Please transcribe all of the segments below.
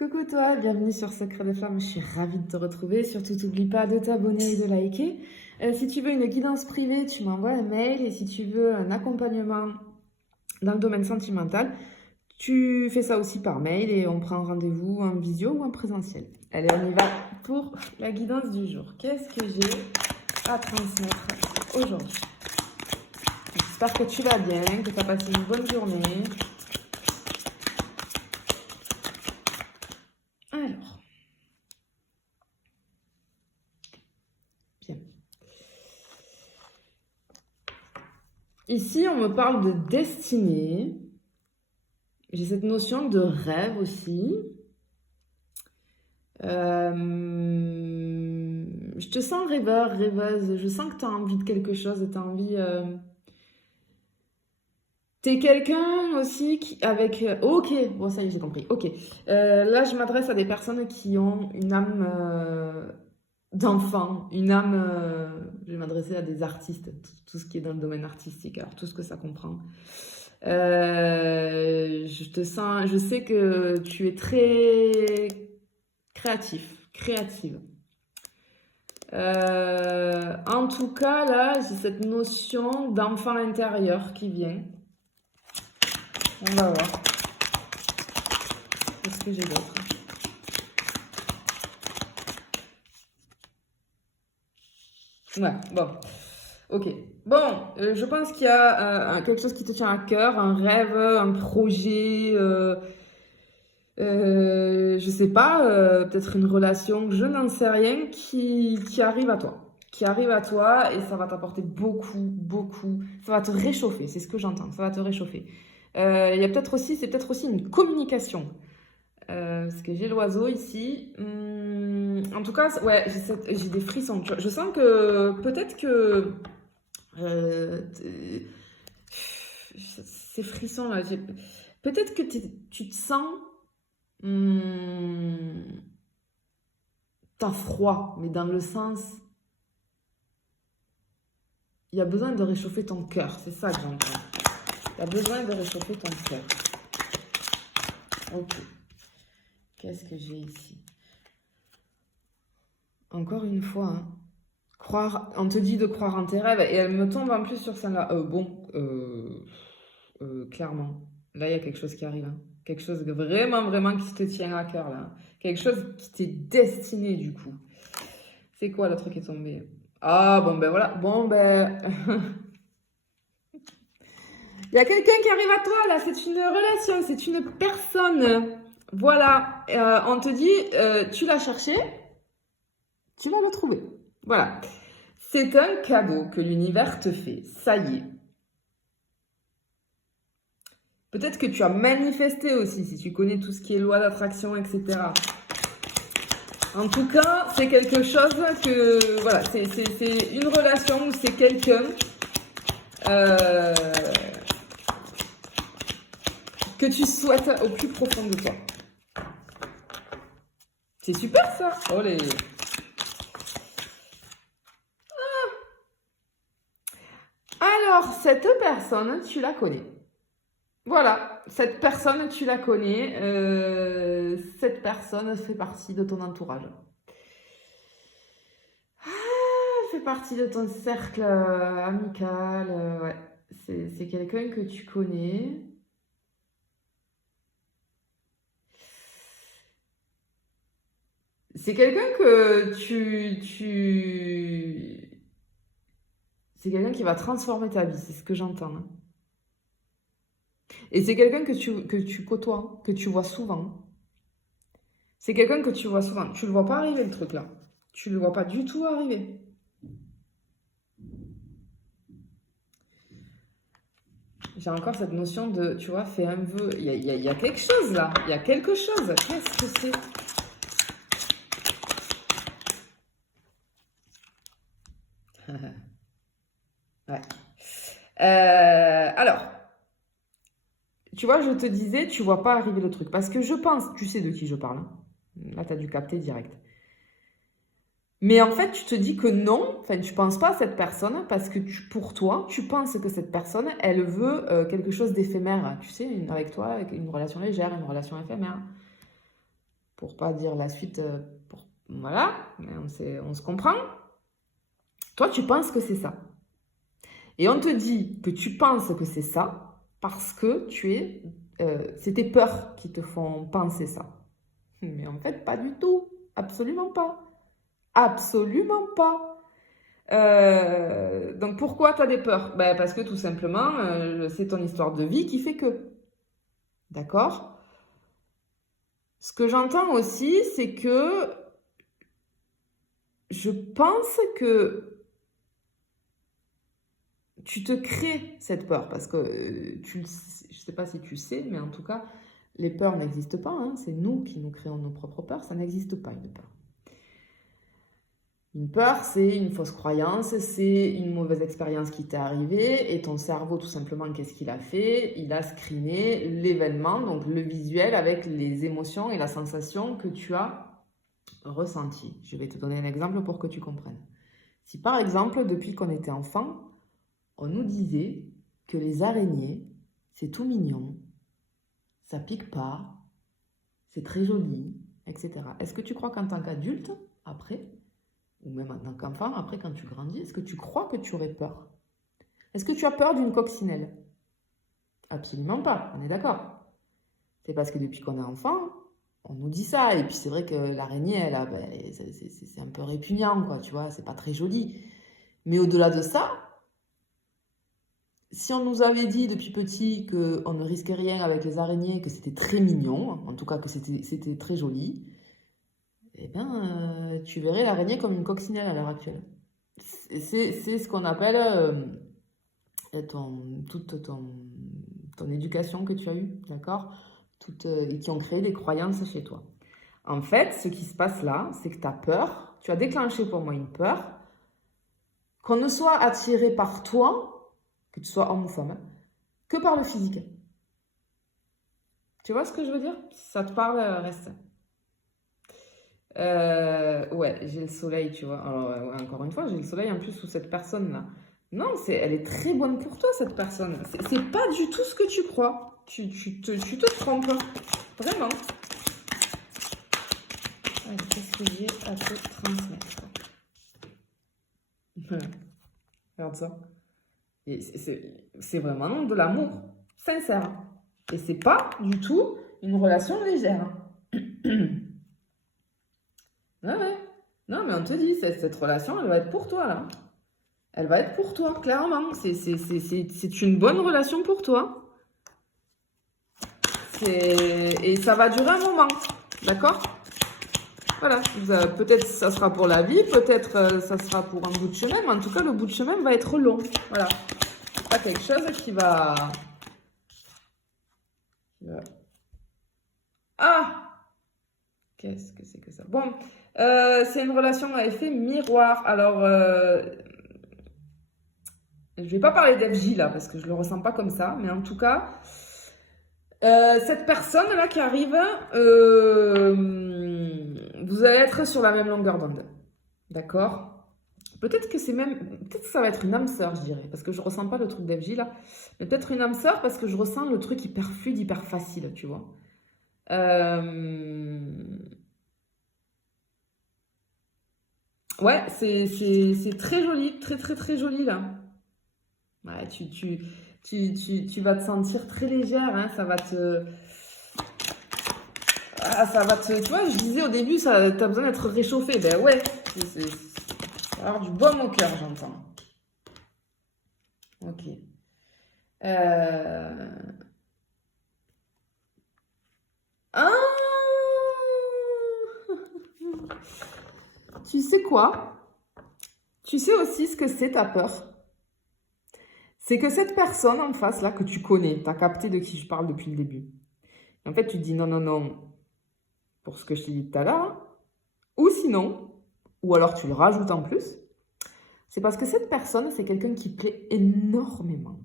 Coucou toi, bienvenue sur Secret des Femmes, je suis ravie de te retrouver. Surtout, n'oublie pas de t'abonner et de liker. Si tu veux une guidance privée, tu m'envoies un mail. Et si tu veux un accompagnement dans le domaine sentimental, tu fais ça aussi par mail et on prend rendez-vous en visio ou en présentiel. Allez, on y va pour la guidance du jour. Qu'est-ce que j'ai à transmettre aujourd'hui? J'espère que tu vas bien, que tu as passé une bonne journée. Alors, bien. Ici, on me parle de destinée. J'ai cette notion de rêve aussi. Je te sens rêveur, rêveuse. Je sens que tu as envie de quelque chose, tu as envie... T'es quelqu'un aussi qui, avec... ok, bon ça y est, j'ai compris. Ok. Là, je m'adresse à des personnes qui ont une âme d'enfant, une âme... je vais m'adresser à des artistes, tout ce qui est dans le domaine artistique, alors tout ce que ça comprend. Je te sens... Je sais que tu es très créative. En tout cas, là, j'ai cette notion d'enfant intérieur qui vient. On va voir. Qu'est-ce que j'ai d'autre? Ouais, bon. Ok. Bon, je pense qu'il y a quelque chose qui te tient à cœur, un rêve, un projet, je sais pas, peut-être une relation, je n'en sais rien, qui arrive à toi. Qui arrive à toi et ça va t'apporter beaucoup. Ça va te réchauffer, c'est ce que j'entends, ça va te réchauffer. C'est peut-être aussi une communication. Parce que j'ai l'oiseau ici. En tout cas, ouais, j'ai des frissons. Je sens que peut-être que ces frissons-là, peut-être que tu te sens... t'as froid, mais dans le sens... Il y a besoin de réchauffer ton cœur, c'est ça que j'entends. Il y a besoin de réchauffer ton cœur. Ok. Qu'est-ce que j'ai ici? Encore une fois, hein. On te dit de croire en tes rêves et elle me tombe en plus sur celle-là. Clairement, là il y a quelque chose qui arrive. Hein. Quelque chose de vraiment qui te tient à cœur là. Quelque chose qui t'est destiné du coup. C'est quoi l'autre qui est tombé? Ah bon ben voilà. Bon ben... Il y a quelqu'un qui arrive à toi là. C'est une relation, c'est une personne. Voilà. On te dit, tu l'as cherché, tu vas le trouver. Voilà. C'est un cadeau que l'univers te fait. Ça y est. Peut-être que tu as manifesté aussi, si tu connais tout ce qui est loi d'attraction, etc. En tout cas, c'est quelque chose que... Voilà, c'est une relation où c'est quelqu'un que tu souhaites au plus profond de toi. C'est super ça. Oh les... Alors, cette personne, tu la connais. Voilà, cette personne, tu la connais. Cette personne fait partie de ton entourage. Elle fait partie de ton cercle amical. Ouais, c'est quelqu'un que tu connais. C'est quelqu'un que C'est quelqu'un qui va transformer ta vie, c'est ce que j'entends. Hein. Et c'est quelqu'un que tu côtoies, que tu vois souvent. C'est quelqu'un que tu vois souvent. Tu le vois pas arriver le truc là. Tu le vois pas du tout arriver. J'ai encore cette notion de, tu vois, fais un vœu. Il y a quelque chose là. Il y a quelque chose. Qu'est-ce que c'est? Ouais. Alors, tu vois, je te disais, tu vois pas arriver le truc. Parce que je pense, tu sais de qui je parle. Hein. Là, tu as dû capter direct. Mais en fait, tu te dis que non, enfin, tu penses pas à cette personne parce que pour toi, tu penses que cette personne, elle veut quelque chose d'éphémère. Tu sais, avec toi, une relation légère, une relation éphémère. pour pas dire la suite, voilà, mais on se comprend. Toi, tu penses que c'est ça. Et on te dit que tu penses que c'est ça parce que c'est tes peurs qui te font penser ça. Mais en fait, pas du tout. Absolument pas. Absolument pas. Donc pourquoi tu as des peurs? Ben, parce que tout simplement, c'est ton histoire de vie qui fait que. D'accord? Ce que j'entends aussi, c'est que je pense que tu te crées cette peur parce que je ne sais pas si tu sais, mais en tout cas, les peurs n'existent pas. Hein. C'est nous qui nous créons nos propres peurs. Ça n'existe pas une peur. Une peur, c'est une fausse croyance, c'est une mauvaise expérience qui t'est arrivée et ton cerveau, tout simplement, qu'est-ce qu'il a fait? Il a screené l'événement, donc le visuel avec les émotions et la sensation que tu as ressenti. Je vais te donner un exemple pour que tu comprennes. Si par exemple, depuis qu'on était enfant, on nous disait que les araignées, c'est tout mignon, ça pique pas, c'est très joli, etc. Est-ce que tu crois qu'en tant qu'adulte, après, ou même en tant qu'enfant, après quand tu grandis, est-ce que tu crois que tu aurais peur? Est-ce que tu as peur d'une coccinelle? Absolument pas, on est d'accord. C'est parce que depuis qu'on est enfant, on nous dit ça. Et puis c'est vrai que l'araignée, c'est un peu répugnant, quoi, tu vois, c'est pas très joli. Mais au-delà de ça, si on nous avait dit depuis petit qu'on ne risquait rien avec les araignées, que c'était très mignon, en tout cas que c'était très joli, eh bien, tu verrais l'araignée comme une coccinelle à l'heure actuelle. C'est ce qu'on appelle toute ton éducation que tu as eue, d'accord? Et qui ont créé des croyances chez toi. En fait, ce qui se passe là, c'est que tu as peur, tu as déclenché pour moi une peur, qu'on ne soit attiré par toi, que tu sois homme ou femme, que par le physique. Tu vois ce que je veux dire? Si ça te parle, reste. Ouais, j'ai le soleil, tu vois. Alors, ouais, encore une fois, j'ai le soleil en plus sous cette personne-là. Non, elle est très bonne pour toi, cette personne. C'est pas du tout ce que tu crois. Tu te trompes. Vraiment. Allez, qu'est-ce que j'ai à te transmettre? Regarde ça. C'est vraiment de l'amour sincère. Et c'est pas du tout une relation légère. Ouais, ouais. Non, mais on te dit, cette relation, elle va être pour toi, là. Elle va être pour toi, clairement. C'est une bonne relation pour toi. Et ça va durer un moment. D'accord? Voilà. Peut-être ça sera pour la vie, peut-être ça sera pour un bout de chemin, mais en tout cas, le bout de chemin va être long. Voilà. Pas quelque chose qui va... Ah! Qu'est-ce que c'est que ça? Bon, c'est une relation à effet miroir. Alors, je vais pas parler d'FJ là, parce que je le ressens pas comme ça, mais en tout cas, cette personne-là qui arrive, vous allez être sur la même longueur d'onde. D'accord? Peut-être que ça va être une âme sœur, je dirais, parce que je ressens pas le truc d'FJ là. Mais peut-être une âme sœur parce que je ressens le truc hyper fluide, hyper facile, tu vois. Ouais, c'est très joli, très très très joli là. Ouais, tu vas te sentir très légère, hein, ça va te... Ah, ça va te... Tu vois, je disais au début, t'as besoin d'être réchauffé. Ben ouais, ça va avoir du baume au cœur, j'entends. Ok. Ah Tu sais quoi? Tu sais aussi ce que c'est ta peur? C'est que cette personne en face, là, que tu connais, t'as capté de qui je parle depuis le début. En fait, tu te dis non, non, non, pour ce que je t'ai dit tout à l'heure. Ou sinon, ou alors tu le rajoutes en plus, c'est parce que cette personne, c'est quelqu'un qui plaît énormément.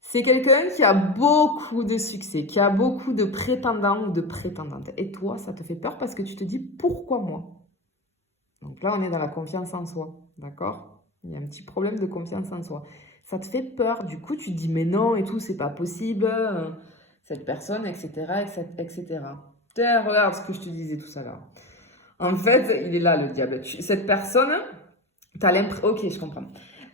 C'est quelqu'un qui a beaucoup de succès, qui a beaucoup de prétendants ou de prétendantes. Et toi, ça te fait peur parce que tu te dis pourquoi moi? Donc là, on est dans la confiance en soi, d'accord? Il y a un petit problème de confiance en soi. Ça te fait peur, du coup, tu te dis mais non et tout, c'est pas possible. cette personne, etc., etc. Tiens, regarde ce que je te disais tout à l'heure. En fait, il est là, le diable. Cette personne, t'as l'impression... Ok, je comprends.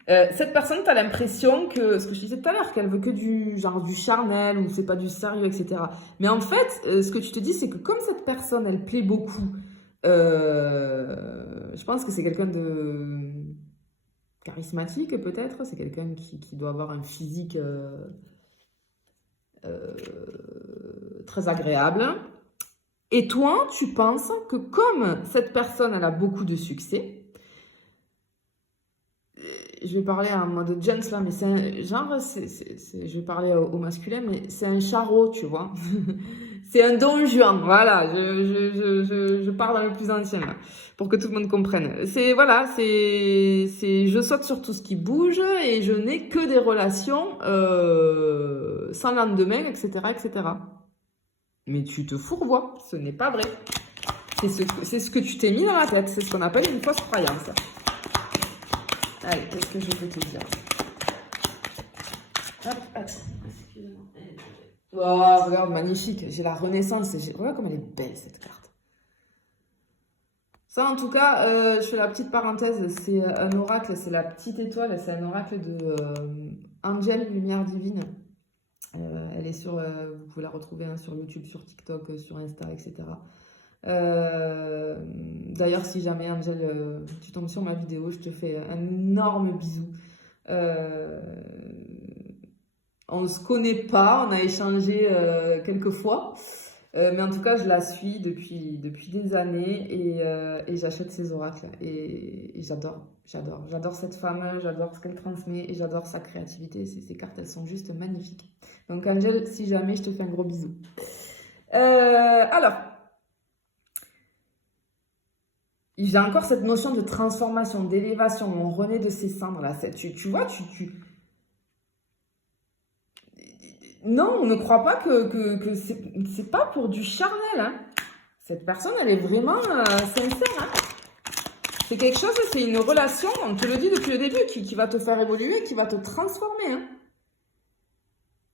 Cette personne, t'as l'impression que, ce que je disais tout à l'heure, qu'elle veut que du charnel, ou c'est pas du sérieux, etc. Mais en fait, ce que tu te dis, c'est que comme cette personne, elle plaît beaucoup, je pense que c'est quelqu'un de charismatique, peut-être. C'est quelqu'un qui doit avoir un physique très agréable. Et toi, tu penses que comme cette personne, elle a beaucoup de succès, je vais parler en mode Jens là, mais c'est un genre, je vais parler au masculin, mais c'est un charreau, tu vois. C'est un Don Juan, voilà, je parle dans le plus ancien là, pour que tout le monde comprenne. Voilà, je saute sur tout ce qui bouge et je n'ai que des relations sans lendemain, etc., etc. Mais tu te fourvoies, ce n'est pas vrai. C'est ce que tu t'es mis dans la tête, c'est ce qu'on appelle une fausse croyance. Allez, qu'est-ce que je peux te dire? Hop, excusez-moi. Oh, regarde, magnifique. J'ai la Renaissance. Regarde comme elle est belle, cette carte. Ça, en tout cas, je fais la petite parenthèse. C'est un oracle, c'est la petite étoile. C'est un oracle de Angel, Lumière Divine. Elle est vous pouvez la retrouver sur YouTube, sur TikTok, sur Insta, etc. D'ailleurs, si jamais Angel, tu tombes sur ma vidéo, je te fais un énorme bisou. On ne se connaît pas, on a échangé quelques fois, mais en tout cas, je la suis depuis des années et j'achète ses oracles et j'adore cette femme, j'adore ce qu'elle transmet et j'adore sa créativité. Ces cartes, elles sont juste magnifiques. Donc Angel, si jamais, je te fais un gros bisou. Alors, j'ai encore cette notion de transformation, d'élévation, on renaît de ses cendres là. Tu vois, non, ne crois pas que c'est pas pour du charnel. Hein. Cette personne, elle est vraiment sincère. Hein. C'est quelque chose, c'est une relation, on te le dit depuis le début, qui va te faire évoluer, qui va te transformer. Hein.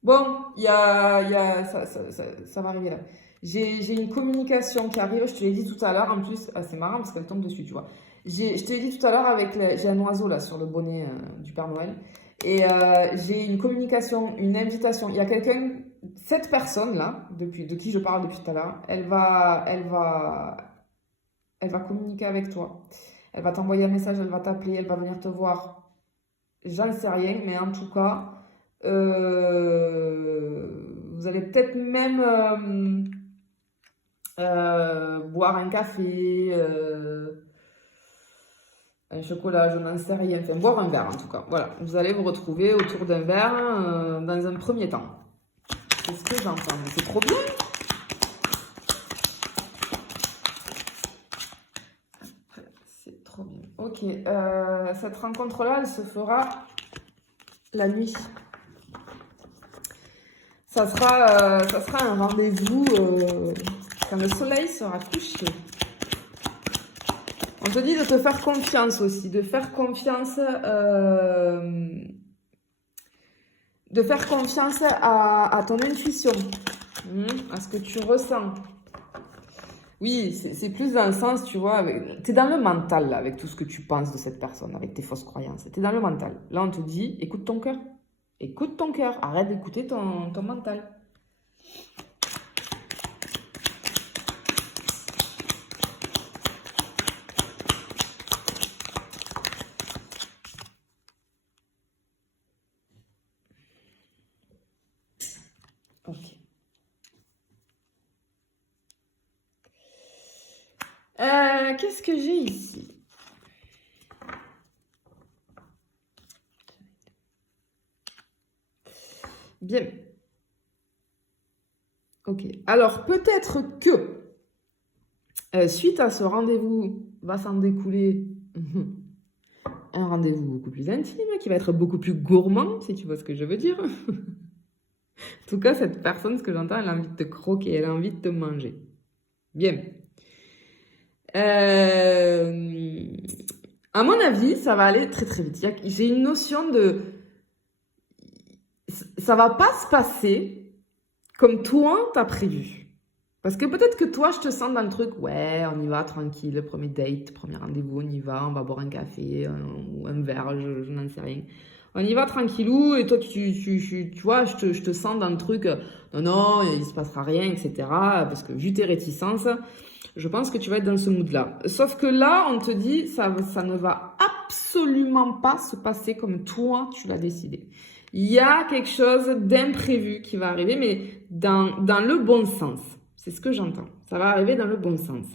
Bon, ça va arriver là. J'ai une communication qui arrive, je te l'ai dit tout à l'heure, en plus, c'est marrant parce qu'elle tombe dessus, tu vois. Je te l'ai dit tout à l'heure, j'ai un oiseau là sur le bonnet du Père Noël. Et j'ai une communication, une invitation. Il y a quelqu'un, cette personne-là, de qui je parle depuis tout à l'heure, elle va communiquer avec toi. Elle va t'envoyer un message, elle va t'appeler, elle va venir te voir. J'en sais rien, mais en tout cas, vous allez peut-être même boire un café, un chocolat, je n'en sais rien. Enfin, boire un verre en tout cas. Voilà, vous allez vous retrouver autour d'un verre dans un premier temps. C'est ce que j'entends. C'est trop bien. C'est trop bien. Ok, cette rencontre-là, elle se fera la nuit. Ça sera un rendez-vous quand le soleil sera couché. On te dit de te faire confiance aussi, de faire confiance à ton intuition, à ce que tu ressens. Oui, c'est plus dans le sens, tu vois, t'es dans le mental là, avec tout ce que tu penses de cette personne, avec tes fausses croyances. T'es dans le mental. Là, on te dit, écoute ton cœur. Écoute ton cœur. Arrête d'écouter ton mental. Ok. Qu'est-ce que j'ai ici? Bien. Ok. Alors, peut-être que suite à ce rendez-vous, va s'en découler un rendez-vous beaucoup plus intime, qui va être beaucoup plus gourmand, si tu vois ce que je veux dire. En tout cas, cette personne, ce que j'entends, elle a envie de te croquer, elle a envie de te manger. Bien. À mon avis, ça va aller très très vite. J'ai une notion de... Ça va pas se passer comme toi, t'as prévu. Parce que peut-être que toi, je te sens dans le truc, ouais, on y va tranquille, premier date, premier rendez-vous, on y va, on va boire un café ou un verre, je n'en sais rien. On y va tranquillou, et toi, tu vois, je te sens dans le truc, non, non, il se passera rien, etc. Parce que vu tes réticences, je pense que tu vas être dans ce mood-là. Sauf que là, on te dit, ça ne va absolument pas se passer comme toi, tu l'as décidé. Il y a quelque chose d'imprévu qui va arriver, mais dans le bon sens. C'est ce que j'entends. Ça va arriver dans le bon sens.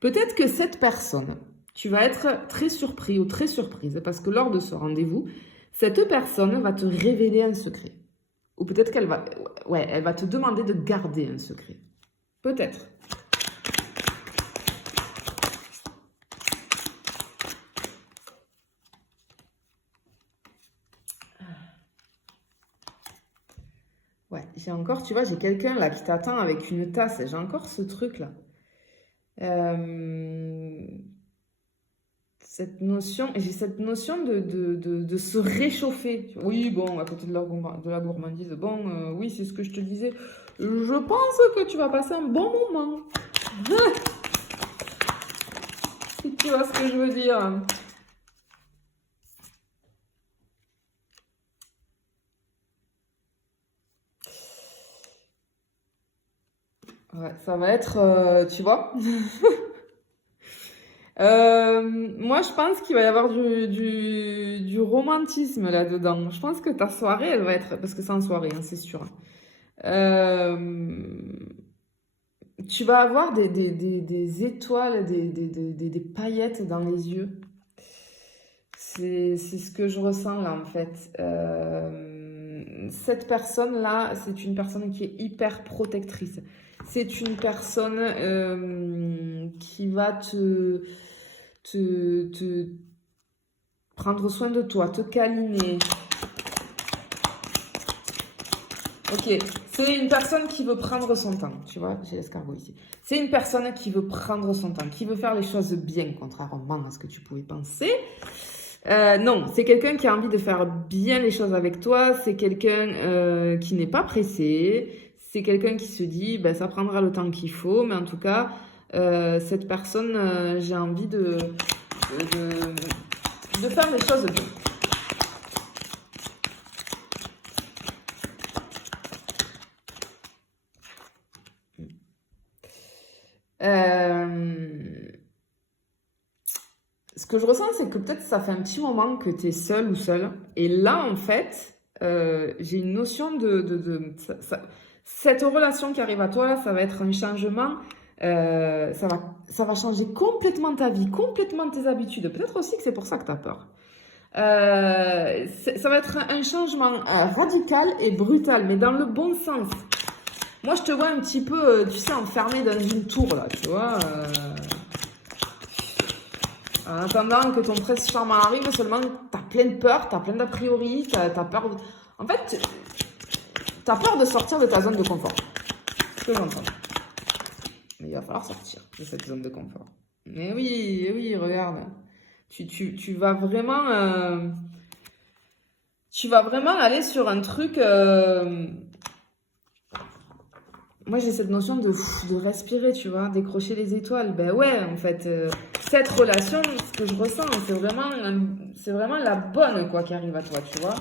Peut-être que cette personne, tu vas être très surpris ou très surprise parce que lors de ce rendez-vous, cette personne va te révéler un secret. Ou peut-être qu'elle va, ouais, elle va te demander de garder un secret. Peut-être. Ouais, j'ai encore, tu vois, j'ai quelqu'un là qui t'attend avec une tasse. J'ai encore ce truc là. J'ai cette notion de se réchauffer. Oui, bon, à côté de la gourmandise, bon, oui, c'est ce que je te disais. Je pense que tu vas passer un bon moment. Si tu vois ce que je veux dire. Ouais, ça va être, tu vois. Moi, je pense qu'il va y avoir du romantisme là-dedans. Je pense que ta soirée, elle va être... Parce que c'est en soirée, hein, c'est sûr. Euh, Tu vas avoir des étoiles, des paillettes dans les yeux. C'est ce que je ressens là, en fait. Cette personne-là, c'est une personne qui est hyper protectrice. C'est une personne qui va te prendre soin de toi, te câliner. Ok, c'est une personne qui veut prendre son temps, tu vois, j'ai l'escargot ici. C'est une personne qui veut prendre son temps, qui veut faire les choses bien, contrairement à ce que tu pouvais penser. Non, c'est quelqu'un qui a envie de faire bien les choses avec toi, c'est quelqu'un qui n'est pas pressé, c'est quelqu'un qui se dit, ben, ça prendra le temps qu'il faut, mais en tout cas, cette personne, j'ai envie de faire les choses bien. Ce que je ressens, c'est que peut-être ça fait un petit moment que tu es seul ou seule. Et là, en fait, j'ai une notion cette relation qui arrive à toi, là, ça va être un changement. Ça va changer complètement ta vie, complètement tes habitudes. Peut-être aussi que c'est pour ça que tu as peur. Ça va être un changement radical et brutal, mais dans le bon sens. Moi, je te vois un petit peu, tu sais, enfermé dans une tour, là, tu vois. En attendant que ton prince charmant arrive, seulement, t'as plein de peur, t'as plein d'a priori, t'as peur de... En fait, t'as peur de sortir de ta zone de confort. C'est ce que j'entends. Mais il va falloir sortir de cette zone de confort. Mais oui, regarde. Tu vas vraiment... tu vas vraiment aller sur un truc... Moi, j'ai cette notion de respirer, tu vois, décrocher les étoiles. Ben ouais, en fait, cette relation, ce que je ressens, c'est vraiment la bonne, quoi, qui arrive à toi, tu vois.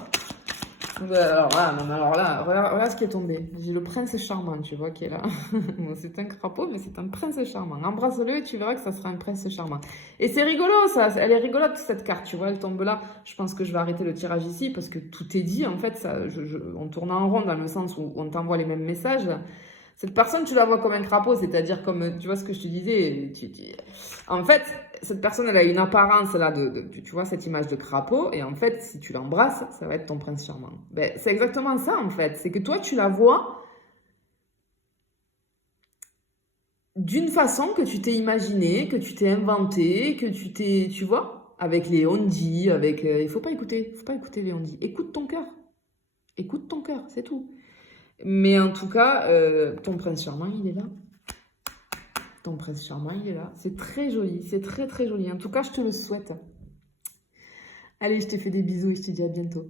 Alors là, regarde ce qui est tombé. J'ai le prince charmant, tu vois, qui est là. Bon, c'est un crapaud, mais c'est un prince charmant. Embrasse-le et tu verras que ça sera un prince charmant. Et c'est rigolo, ça. Elle est rigolote, cette carte, tu vois, elle tombe là. Je pense que je vais arrêter le tirage ici parce que tout est dit, en fait. On tourne en rond dans le sens où on t'envoie les mêmes messages. Cette personne, tu la vois comme un crapaud, c'est-à-dire comme, tu vois ce que je te disais, en fait, cette personne, elle a une apparence là, tu vois, cette image de crapaud, et en fait, si tu l'embrasses, ça va être ton prince charmant. Ben, c'est exactement ça, en fait, c'est que toi, tu la vois d'une façon que tu t'es imaginé, que tu t'es inventé, tu vois, avec les on-dit, il faut pas écouter les on-dit, écoute ton cœur, c'est tout. Mais en tout cas, ton prince charmant, il est là. Ton prince charmant, il est là. C'est très joli, c'est très très joli. En tout cas, je te le souhaite. Allez, je te fais des bisous et je te dis à bientôt.